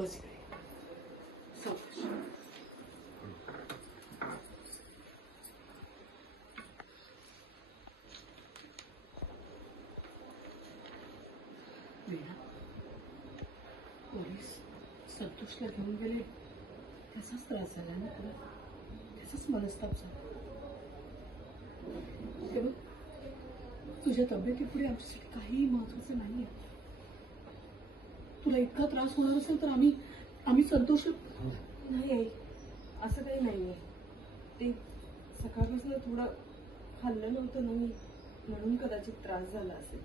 बस इकडे. सावकाश. वीणा, पोलीस संतोषला घेऊन गेले त्याचाच त्रास झाला ना तुला, त्याचाच मनस्ताप झाला. हे बघ, तुझ्या तब्येतीपुढे आमच्यासाठी काहीही महत्वाचं नाहीये. तुला इतका त्रास होणार असेल तर आम्ही संतोष. नाही आई, असं काही नाहीये. ते सकाळपासून थोडं खाल्लं नव्हतं ना मी, म्हणून कदाचित त्रास झाला असेल.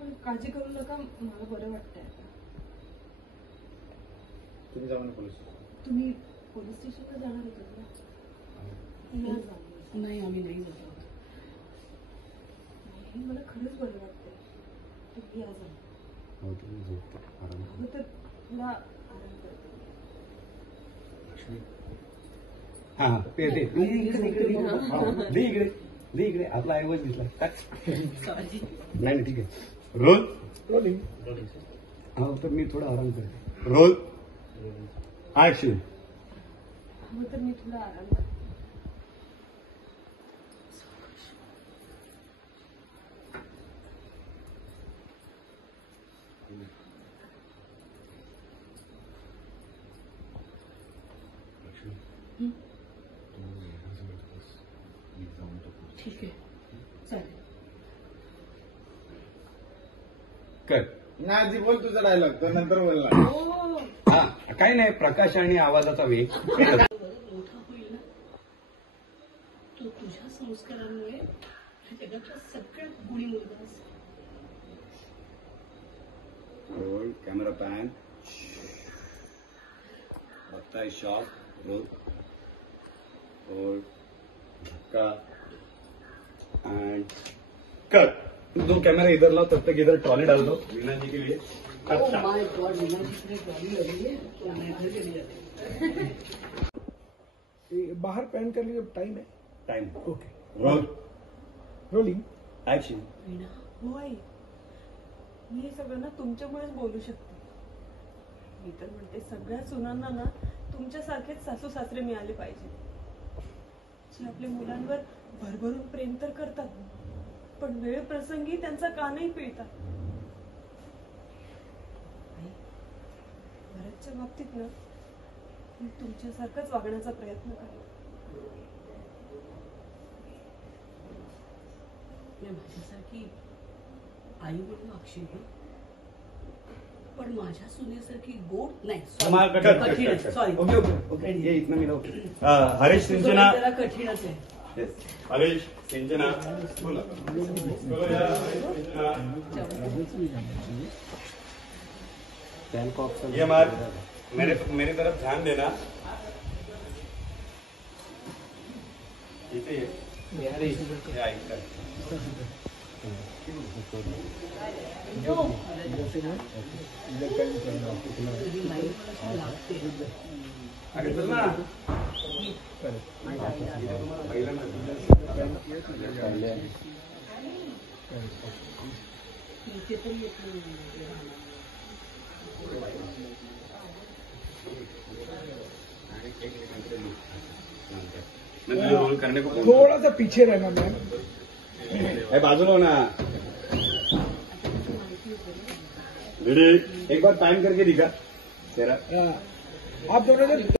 पण काळजी करू नका, मला बरं वाटतंय आता. तुम्ही जाऊ ना पोलीस. तुम्ही पोलीस स्टेशनला जाणार होतात ना? नाही, आम्ही नाही जात आहोत. नाही, मला खरंच बरं वाटतंय. तुम्ही या जा. हो, तुम्ही झोपता आराम. हो, तर थोडा आराम करते. हा हा, दे इकडे आपला ऐवज दिसला. सॉरी. नाही ठीक आहे. रोलिंग. हो, तर मी थोडा आराम करते. Roll action. हो, तर मी थोडा आराम करते. ठीक आहे, चालेल. कर नाही आधी बोल तुझा डायलॉग, तर नंतर बोलणार. हो, हा, काही नाही, प्रकाश आणि आवाजाचा वेग. मोठा होईल ना, तो तुझ्या संस्कारांमुळे जगातला सगळ्यात गुणी मुलगा असेल. Roll camera pan. बघताय शॉट. रोल और धक्का एंड कट. दो कैमरा इधर लाओ, तब तक इधर ट्रॉली डाल दो वीणा जी के लिए. ओह माय गॉड, वीणा जी की ट्रॉली लगी है तो मैं घर चली जाती हूँ. बाहर पैन कर लिए, टाइम है. Time. Okay, roll rolling. Action. Veena, हो आई, मी हे सगळं ना तुमच्यामुळेच बोलू शकते. मी तर म्हणते सगळ्या सुनांना ना तुमच्यासारखेच सासू सासरे मिळाले पाहिजे, जे आपल्या मुलांवर भरभरून प्रेम तर करतात, पण वेळ प्रसंगी त्यांचा कानही पिळतात. आई, भरतच्या बाबतीत ना मी तुमच्यासारखंच वागण्याचा प्रयत्न करेन. मी माझ्यासारखी आई म्हणून वागशील ना, पण माझ्या सुनेसारखी गोड नाही. कठीण. सॉरी. ओके ओके ओके, ये इतना मिला. हरीश सिंचना. जरा कठीणच आहे. हरीश सिंचना. बोला. ये मार, मेरी तरफ ध्यान देना. इथे ये ऐकता. अरे चल ना. रोल करने को थोड़ा सा पीछे रहना मैम. बाजूला हो ना. एक बार टाइम करके दिखा तेरा. आप दोनों ने